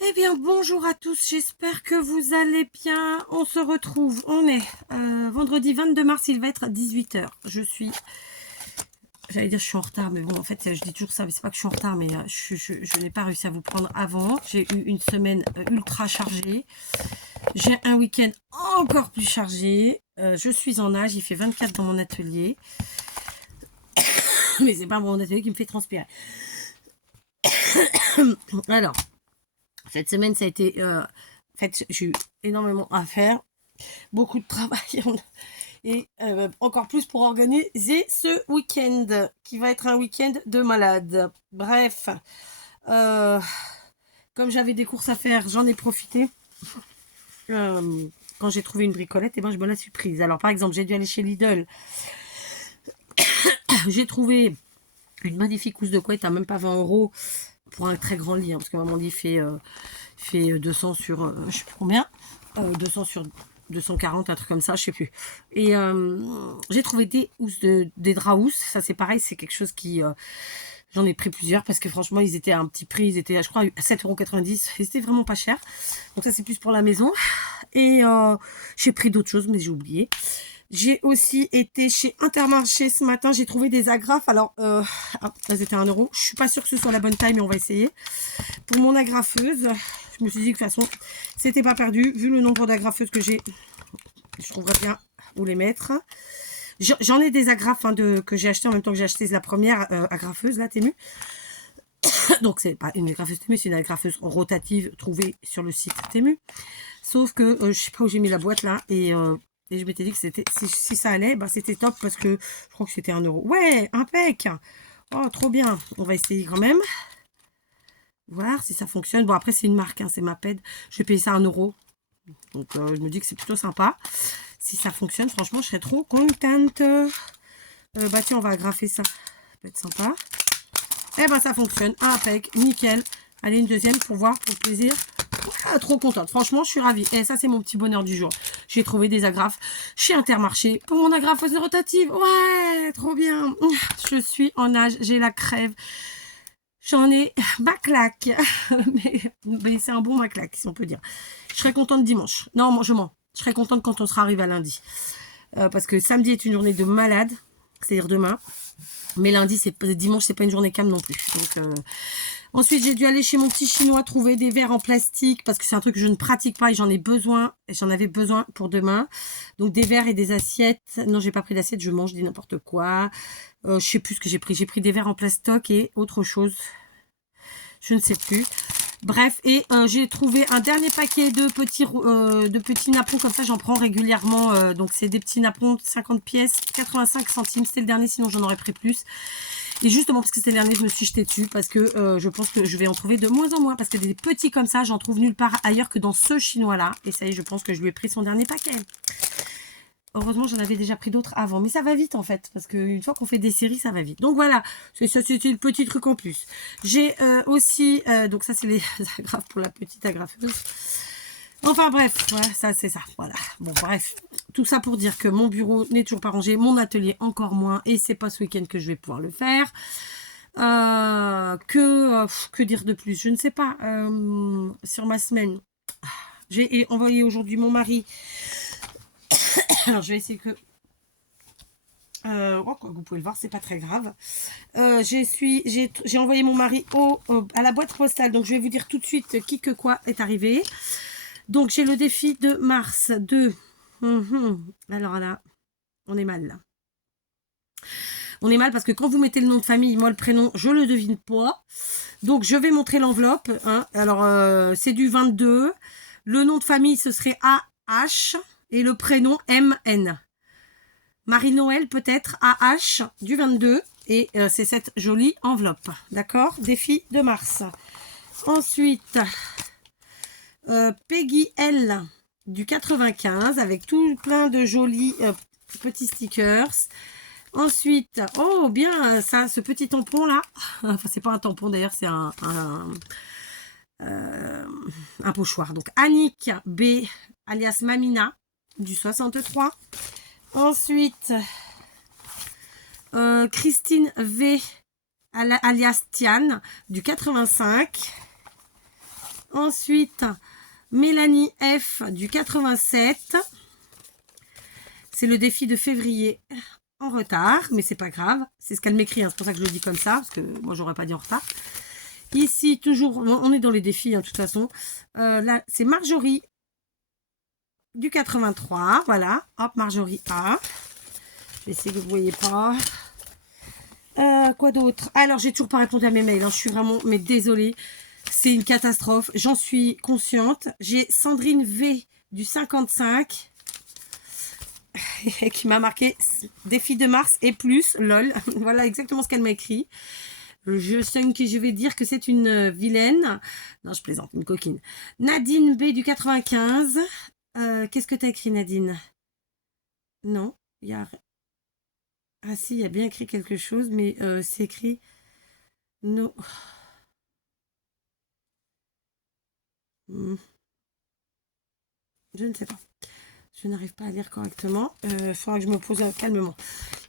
Eh bien, bonjour à tous, j'espère que vous allez bien. On se retrouve, on est vendredi 22 mars, il va être 18 h. J'allais dire je suis en retard, mais bon, en fait, je dis toujours ça, mais c'est pas que je suis en retard, mais je n'ai pas réussi à vous prendre avant. J'ai eu une semaine ultra chargée. J'ai un week-end encore plus chargé. Je suis en nage, il fait 24 dans mon atelier. Mais c'est pas mon atelier qui me fait transpirer. Alors, cette semaine, ça a été... en fait, j'ai eu énormément à faire. Beaucoup de travail. Et encore plus pour organiser ce week-end, qui va être un week-end de malade. Bref, euh, comme j'avais des courses à faire, j'en ai profité. Quand j'ai trouvé une bricolette, et ben je me la suis prise. Alors par exemple, j'ai dû aller chez Lidl. J'ai trouvé une magnifique housse de couette à même pas 20 euros pour un très grand lit, hein, parce que mon lit fait 200 sur, je sais plus combien, 200 sur 240, un truc comme ça, je sais plus. Et j'ai trouvé des housses, des draps housses. Ça c'est pareil, c'est quelque chose qui... j'en ai pris plusieurs parce que franchement, ils étaient à un petit prix. Ils étaient, je crois, à 7,90 €. C'était vraiment pas cher. Donc ça, c'est plus pour la maison. Et j'ai pris d'autres choses, mais j'ai oublié. J'ai aussi été chez Intermarché ce matin. J'ai trouvé des agrafes. Alors, elles étaient à 1 €. Je suis pas sûre que ce soit la bonne taille, mais on va essayer. Pour mon agrafeuse, je me suis dit que de toute façon, c'était pas perdu. Vu le nombre d'agrafeuses que j'ai, je trouverais bien où les mettre. J'en ai des agrafes hein, que j'ai acheté en même temps que j'ai acheté la première agrafeuse, là, Temu. Donc, c'est pas une agrafeuse Temu, c'est une agrafeuse rotative trouvée sur le site Temu. Sauf que je sais pas où j'ai mis la boîte là et je m'étais dit que c'était si ça allait, bah, c'était top parce que je crois que c'était 1 €. Ouais, impec. Oh, trop bien. On va essayer quand même. Voir si ça fonctionne. Bon, après, c'est une marque, hein, c'est Maped. Je vais payer ça 1 €. Donc, je me dis que c'est plutôt sympa. Si ça fonctionne, franchement, je serais trop contente. Bah, tiens, on va agrafer ça. Ça peut être sympa. Eh ben, ça fonctionne. Impec, nickel. Allez, une deuxième pour voir, pour plaisir. Ah, trop contente. Franchement, je suis ravie. Et ça, c'est mon petit bonheur du jour. J'ai trouvé des agrafes chez Intermarché pour mon agrafeuse rotative. Ouais, trop bien. Je suis en nage. J'ai la crève. J'en ai ma claque. mais c'est un bon ma claque, si on peut dire. Je serai contente dimanche. Non, je mens. Je serai contente quand on sera arrivé à lundi. Parce que samedi est une journée de malade. C'est-à-dire demain. Mais lundi, dimanche, c'est pas une journée calme non plus. Donc, ensuite, j'ai dû aller chez mon petit chinois trouver des verres en plastique parce que c'est un truc que je ne pratique pas et j'en ai besoin. J'en avais besoin pour demain. Donc, des verres et des assiettes. Non, j'ai pas pris d'assiette, je mange, je dis n'importe quoi. Je sais plus ce que j'ai pris. J'ai pris des verres en plastoc et autre chose. Je ne sais plus. Bref, et j'ai trouvé un dernier paquet de petits napperons comme ça, j'en prends régulièrement. Donc c'est des petits napperons, 50 pièces, 85 centimes. C'était le dernier, sinon j'en aurais pris plus. Et justement parce que c'était le dernier, je me suis jetée dessus parce que je pense que je vais en trouver de moins en moins. Parce que des petits comme ça, j'en trouve nulle part ailleurs que dans ce chinois-là. Et ça y est, je pense que je lui ai pris son dernier paquet. Heureusement, j'en avais déjà pris d'autres avant. Mais ça va vite, en fait. Parce qu'une fois qu'on fait des séries, ça va vite. Donc, voilà. C'était le petit truc en plus. J'ai aussi... donc, ça, c'est les agrafes pour la petite agrafeuse. Enfin, bref. Voilà, ça, c'est ça. Voilà. Bon, bref. Tout ça pour dire que mon bureau n'est toujours pas rangé. Mon atelier, encore moins. Et c'est pas ce week-end que je vais pouvoir le faire. Que dire de plus? Je ne sais pas. Sur ma semaine, j'ai envoyé aujourd'hui mon mari. Alors, je vais essayer que... vous pouvez le voir, c'est pas très grave. J'ai envoyé mon mari à la boîte postale. Donc, je vais vous dire tout de suite qui que quoi est arrivé. Donc, j'ai le défi de mars de... Alors là, on est mal là. On est mal parce que quand vous mettez le nom de famille, moi le prénom, je le devine pas. Donc, je vais montrer l'enveloppe. Hein. Alors, c'est du 22. Le nom de famille, ce serait AH. Et le prénom, MN. Marie-Noël peut-être AH du 22 et c'est cette jolie enveloppe, d'accord? Défi de mars. Ensuite, Peggy L du 95 avec tout plein de jolis petits stickers. Ensuite, oh bien ça, ce petit tampon là, enfin c'est pas un tampon d'ailleurs, c'est un pochoir. Donc Annick B alias Mamina du 63. Ensuite, Christine V alias Tiane du 85. Ensuite, Mélanie F du 87. C'est le défi de février en retard, mais c'est pas grave. C'est ce qu'elle m'écrit, hein. C'est pour ça que je le dis comme ça, parce que moi, j'aurais pas dit en retard. Ici, toujours, on est dans les défis, hein, de toute façon. Là, c'est Marjorie du 83. Voilà, hop, Marjorie A. Je vais essayer que vous ne voyez pas. Quoi d'autre? Alors, j'ai toujours pas répondu à mes mails. Hein. Je suis vraiment, mais désolée. C'est une catastrophe. J'en suis consciente. J'ai Sandrine V du 55 qui m'a marqué défi de Mars et plus, lol. Voilà exactement ce qu'elle m'a écrit. Je sens que je vais dire que c'est une vilaine. Non, je plaisante, une coquine. Nadine B du 95. Qu'est-ce que tu as écrit, Nadine? Non, il y a... Ah si, il y a bien écrit quelque chose, mais c'est écrit... Non. Je ne sais pas. Je n'arrive pas à lire correctement. Il faudra que je me pose calmement.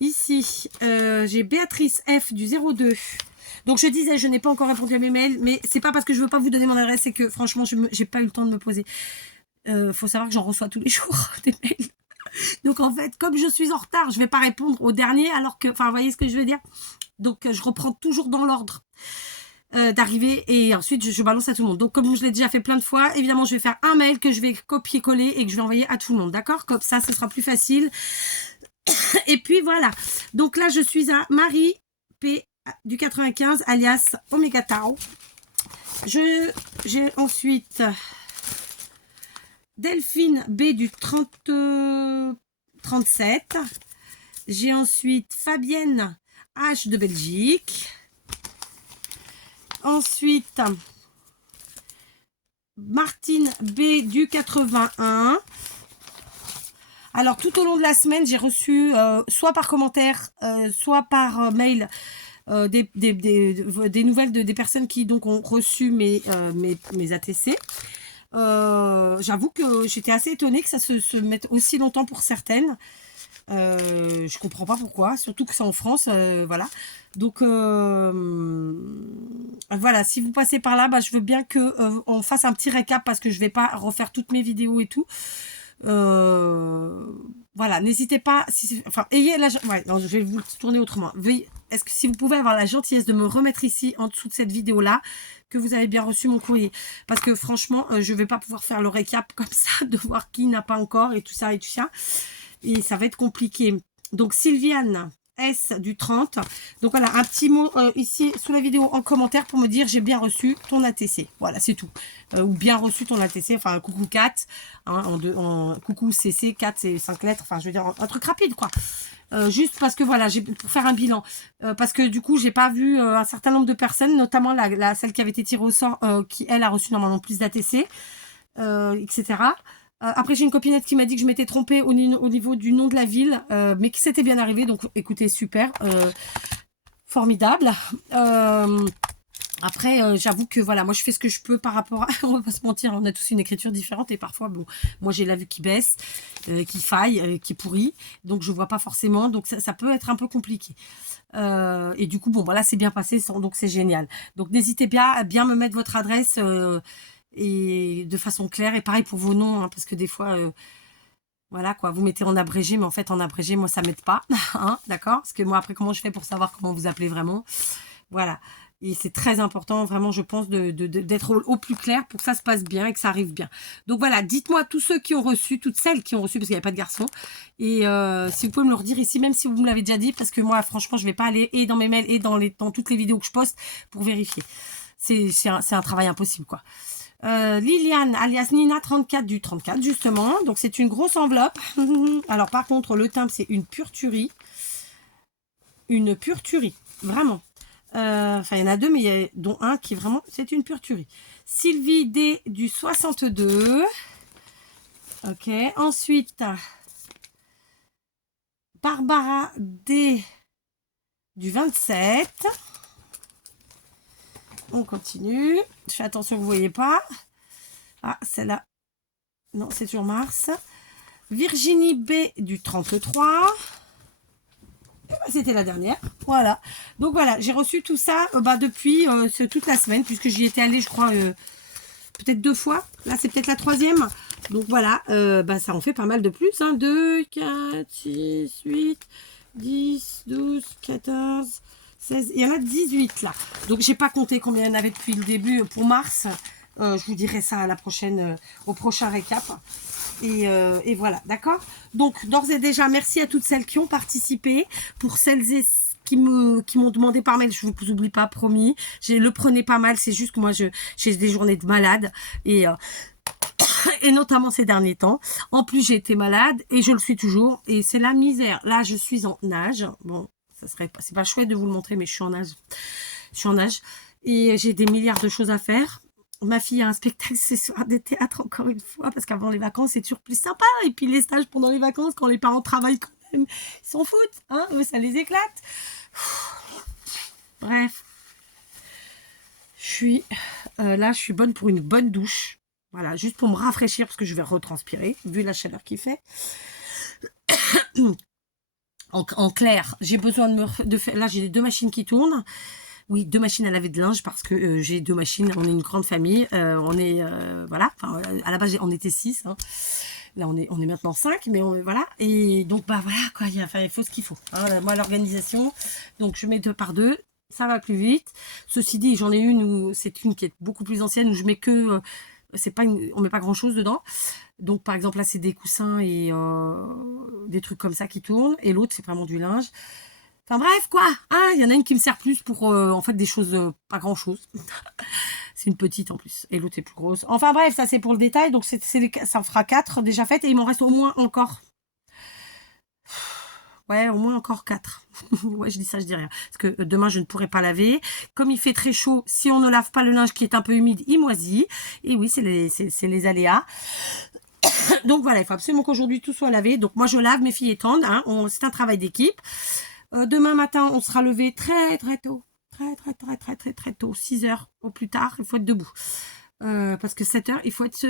Ici, j'ai Béatrice F du 02. Donc je disais, je n'ai pas encore répondu à mes mails, mais c'est pas parce que je veux pas vous donner mon adresse, c'est que franchement, j'ai pas eu le temps de me poser. Faut savoir que j'en reçois tous les jours des mails. Donc en fait, comme je suis en retard, je vais pas répondre au dernier, alors que, enfin, vous voyez ce que je veux dire. Donc je reprends toujours dans l'ordre d'arriver et ensuite je balance à tout le monde. Donc comme je l'ai déjà fait plein de fois, évidemment je vais faire un mail que je vais copier-coller et que je vais envoyer à tout le monde, d'accord? Comme ça, ce sera plus facile. Et puis voilà. Donc là, je suis à Marie P du 95, alias Omega Tau. J'ai ensuite Delphine B du 37. J'ai ensuite Fabienne H de Belgique. Ensuite, Martine B du 81. Alors, tout au long de la semaine, j'ai reçu, soit par commentaire, soit par mail, des nouvelles des personnes qui donc ont reçu mes ATC. J'avoue que j'étais assez étonnée que ça se mette aussi longtemps pour certaines. Je comprends pas pourquoi, surtout que c'est en France, voilà. Donc voilà, si vous passez par là, bah, je veux bien que on fasse un petit récap parce que je vais pas refaire toutes mes vidéos et tout. Voilà, n'hésitez pas, enfin, ayez la... Ouais, non, je vais vous tourner autrement. Est-ce que si vous pouvez avoir la gentillesse de me remettre ici, en dessous de cette vidéo-là, que vous avez bien reçu mon courrier. Parce que franchement, je vais pas pouvoir faire le récap comme ça, de voir qui n'a pas encore et tout ça et tout ça. Et ça va être compliqué. Donc, Sylviane S du 30. Donc, voilà, un petit mot ici sous la vidéo en commentaire pour me dire j'ai bien reçu ton ATC. Voilà, c'est tout. Ou bien reçu ton ATC. Enfin, coucou 4. Hein, coucou CC, 4 c'est 5 lettres. Enfin, je veux dire, un truc rapide, quoi. Juste parce que voilà, pour faire un bilan. Parce que du coup, j'ai pas vu un certain nombre de personnes, notamment celle qui avait été tirée au sort, qui elle a reçu normalement plus d'ATC, etc. Après, j'ai une copinette qui m'a dit que je m'étais trompée au niveau du nom de la ville, mais qui s'était bien arrivé. Donc, écoutez, super, formidable. Après, j'avoue que voilà, moi je fais ce que je peux par rapport à... On va pas se mentir, on a tous une écriture différente et parfois, bon, moi j'ai la vue qui baisse, qui faille, qui pourrit, donc je vois pas forcément, donc ça peut être un peu compliqué. Et du coup, bon, voilà, c'est bien passé, donc c'est génial. Donc n'hésitez bien à bien me mettre votre adresse et de façon claire, et pareil pour vos noms, hein, parce que des fois... voilà quoi, vous mettez en abrégé, mais en fait en abrégé, moi ça m'aide pas, hein, d'accord? Parce que moi après, comment je fais pour savoir comment vous appelez vraiment? Voilà. Et c'est très important, vraiment, je pense, d'être au plus clair pour que ça se passe bien et que ça arrive bien. Donc voilà, dites-moi tous ceux qui ont reçu, toutes celles qui ont reçu, parce qu'il n'y avait pas de garçons. Et si vous pouvez me le redire ici, même si vous me l'avez déjà dit, parce que moi, franchement, je ne vais pas aller et dans mes mails et dans toutes les vidéos que je poste pour vérifier. C'est un travail impossible, quoi. Liliane, alias Nina 34 du 34, justement. Donc c'est une grosse enveloppe. Alors par contre, le timbre, c'est une pure tuerie. Une pure tuerie, vraiment. Enfin, il y en a deux, mais il y a dont un qui est vraiment, c'est une pure tuerie. Sylvie D du 62. Ok. Ensuite, Barbara D du 27. On continue. Je fais attention que vous ne voyez pas. Ah, celle-là. Non, c'est sur Mars. Virginie B du 33. C'était la dernière, voilà. Donc voilà, j'ai reçu tout ça depuis toute la semaine, puisque j'y étais allée, je crois, peut-être 2 fois. Là, c'est peut-être la 3e. Donc voilà, ça en fait pas mal de plus. Hein. 2, 4, 6, 8, 10, 12, 14, 16. Il y en a 18 là. Donc j'ai pas compté combien il y en avait depuis le début pour mars. Je vous dirai ça à la prochaine, au prochain récap. Et voilà, d'accord. Donc d'ores et déjà, merci à toutes celles qui ont participé. Pour celles qui m'ont demandé par mail, je ne vous oublie pas, promis. Le prenez pas mal, c'est juste que moi j'ai des journées de malade et notamment ces derniers temps. En plus, j'ai été malade et je le suis toujours et c'est la misère. Là, je suis en nage. Bon, c'est pas chouette de vous le montrer, mais je suis en nage. Je suis en nage et j'ai des milliards de choses à faire. Ma fille a un spectacle ce soir de théâtre encore une fois parce qu'avant les vacances c'est toujours plus sympa et puis les stages pendant les vacances quand les parents travaillent quand même ils s'en foutent, hein, eux ça les éclate. Bref, là je suis bonne pour une bonne douche, voilà, juste pour me rafraîchir parce que je vais retranspirer vu la chaleur qu'il fait. En clair, j'ai besoin de faire, là j'ai 2 machines qui tournent. Oui, 2 machines à laver de linge parce que j'ai 2 machines. On est une grande famille. On est voilà. Enfin, à la base, on était 6. Hein. Là, on est maintenant 5, mais voilà. Et donc, voilà quoi. Il faut ce qu'il faut. Hein. Moi, l'organisation. Donc, je mets 2 par 2. Ça va plus vite. Ceci dit, j'en ai une où c'est une qui est beaucoup plus ancienne où je mets que on met pas grand chose dedans. Donc, par exemple, là, c'est des coussins et des trucs comme ça qui tournent. Et l'autre, c'est vraiment du linge. Enfin bref, quoi. Ah, il y en a une qui me sert plus pour, en fait, des choses, pas grand-chose. C'est une petite en plus. Et l'autre est plus grosse. Enfin bref, ça c'est pour le détail. Donc ça fera 4 déjà faites. Et il m'en reste au moins encore. Ouais, au moins encore 4. Ouais, je dis ça, je dis rien. Parce que demain, je ne pourrai pas laver. Comme il fait très chaud, si on ne lave pas le linge qui est un peu humide, il moisit. Et oui, c'est les aléas. Donc voilà, il faut absolument qu'aujourd'hui tout soit lavé. Donc moi, je lave, mes filles étendent. Hein. C'est un travail d'équipe. Demain matin, on sera levé très tôt. Très tôt. 6 heures au plus tard, il faut être debout. Parce que 7 heures, il faut être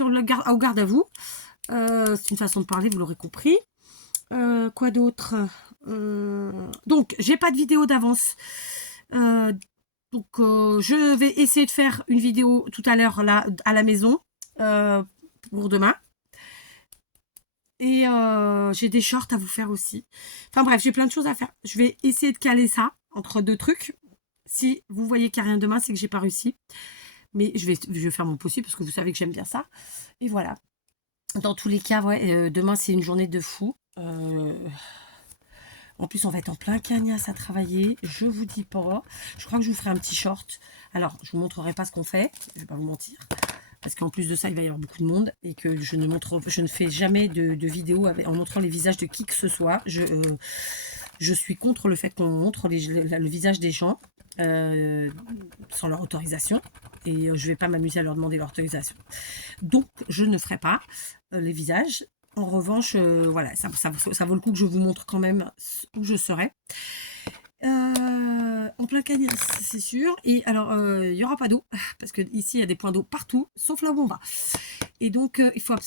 au garde à vous. C'est une façon de parler, vous l'aurez compris. Quoi d'autre donc, j'ai pas de vidéo d'avance. Donc, je vais essayer de faire une vidéo tout à l'heure là à la maison pour demain. Et j'ai des shorts à vous faire aussi. Enfin bref, j'ai plein de choses à faire. Je vais essayer de caler ça entre 2 trucs. Si vous voyez qu'il n'y a rien demain, c'est que j'ai pas réussi. Mais je vais faire mon possible parce que vous savez que j'aime bien ça. Et voilà. Dans tous les cas, ouais, demain c'est une journée de fou. En plus, on va être en plein cagnasse à travailler. Je vous dis pas. Je crois que je vous ferai un petit short. Alors, je vous montrerai pas ce qu'on fait. Je vais pas vous mentir. Parce qu'en plus de ça, il va y avoir beaucoup de monde et que je ne fais jamais de vidéo en montrant les visages de qui que ce soit. Je suis contre le fait qu'on montre le visage des gens sans leur autorisation. Et je ne vais pas m'amuser à leur demander leur autorisation. Donc, je ne ferai pas les visages. En revanche, voilà, ça vaut le coup que je vous montre quand même où je serai. En plein cagnasse, c'est sûr. Et alors, il n'y aura pas d'eau, parce que ici il y a des points d'eau partout, sauf là où on va. Et donc,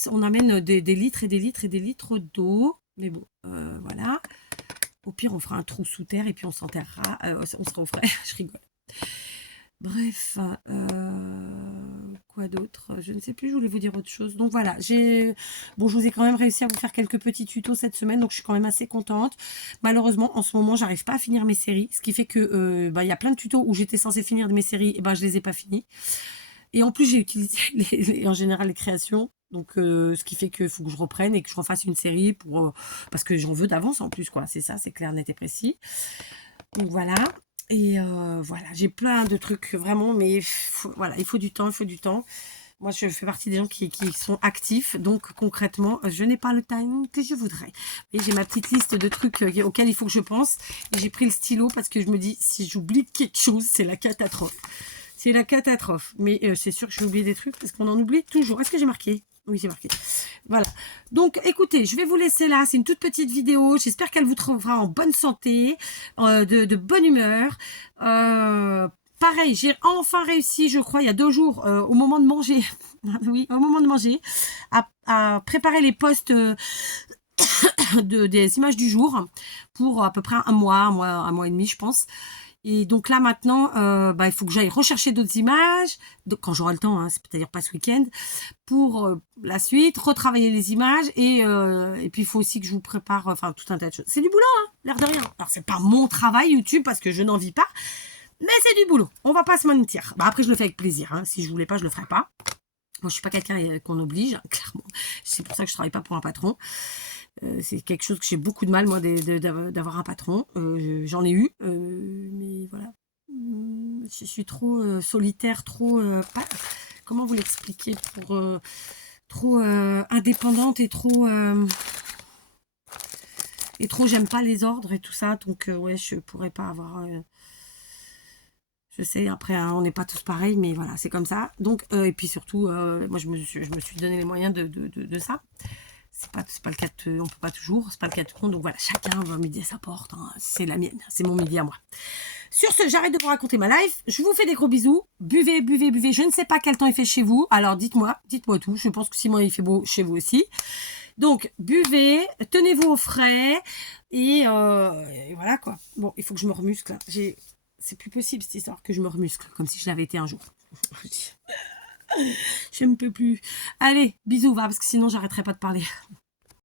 on amène des litres et des litres et des litres d'eau. Mais bon, voilà. Au pire, on fera un trou sous terre et puis on s'enterrera. On sera au frais, je rigole. Bref, quoi d'autre? Je ne sais plus, je voulais vous dire autre chose. Donc voilà, je vous ai quand même réussi à vous faire quelques petits tutos cette semaine, donc je suis quand même assez contente. Malheureusement, en ce moment, j'arrive pas à finir mes séries, ce qui fait que y a plein de tutos où j'étais censée finir mes séries, et je les ai pas finis. Et en plus, j'ai utilisé en général les créations, donc ce qui fait qu'il faut que je reprenne et que je refasse une série parce que j'en veux d'avance en plus, quoi. C'est ça, c'est clair, net et précis. Donc voilà. Et voilà, j'ai plein de trucs vraiment, mais voilà, il faut du temps, Moi, je fais partie des gens qui sont actifs, donc concrètement, je n'ai pas le time que je voudrais. Et j'ai ma petite liste de trucs auxquels il faut que je pense. Et j'ai pris le stylo parce que je me dis, si j'oublie quelque chose, c'est la catastrophe. C'est la catastrophe. Mais c'est sûr que je vais oublier des trucs parce qu'on en oublie toujours. Est-ce que j'ai marqué? Oui, j'ai marqué. Voilà. Donc, écoutez, je vais vous laisser là. C'est une toute petite vidéo. J'espère qu'elle vous trouvera en bonne santé, de bonne humeur. Pareil, j'ai enfin réussi, je crois, il y a 2 jours, au moment de manger, oui, au moment de manger, à préparer les posts des images du jour pour à peu près un mois et demi, je pense. Et donc là maintenant, il faut que j'aille rechercher d'autres images, donc, quand j'aurai le temps, hein, c'est-à-dire pas ce week-end, pour la suite, retravailler les images et puis il faut aussi que je vous prépare, enfin tout un tas de choses. C'est du boulot, hein, l'air de rien. Alors c'est pas mon travail YouTube parce que je n'en vis pas, mais c'est du boulot. On va pas se mentir. Bah, après je le fais avec plaisir. Hein. Si je voulais pas, je le ferais pas. Moi, je suis pas quelqu'un qu'on oblige, hein, clairement. C'est pour ça que je travaille pas pour un patron. C'est quelque chose que j'ai beaucoup de mal, moi, d'avoir un patron. J'en ai eu, mais voilà. Je suis trop solitaire, trop... comment vous l'expliquer, trop indépendante et trop... j'aime pas les ordres et tout ça. Donc, ouais, je pourrais pas avoir... je sais, après, hein, on n'est pas tous pareils, mais voilà, c'est comme ça. Donc, et puis surtout, moi, je me suis donné les moyens de ça. C'est pas le cas on peut pas toujours, c'est pas le cas de tout le monde. Donc voilà, chacun va midi à sa porte. Hein, c'est la mienne, c'est mon midi à moi. Sur ce, j'arrête de vous raconter ma life. Je vous fais des gros bisous. Buvez, buvez, buvez. Je ne sais pas quel temps il fait chez vous. Alors dites-moi tout. Je pense que Simon, il fait beau chez vous aussi. Donc, buvez, tenez-vous au frais. Et voilà quoi. Bon, il faut que je me remuscle. Là. C'est plus possible cette histoire que je me remuscle, comme si je l'avais été un jour. Je ne peux plus. Allez, bisous, va, parce que sinon j'arrêterai pas de parler.